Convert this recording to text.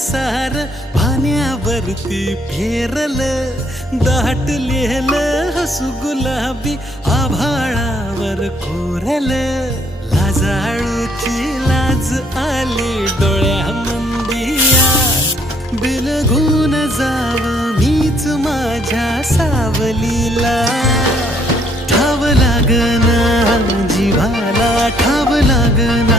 सार पाण्यावरती फेरलं, दाटलेलं हसू गुलाबी आभाळावर कोरलं. लाजाळूची लाज आली डोळ्यामंदिया, बिलगून जाव मीच माझ्या सावलीला. ठाव लागना जिव्हाला, ठाव लागना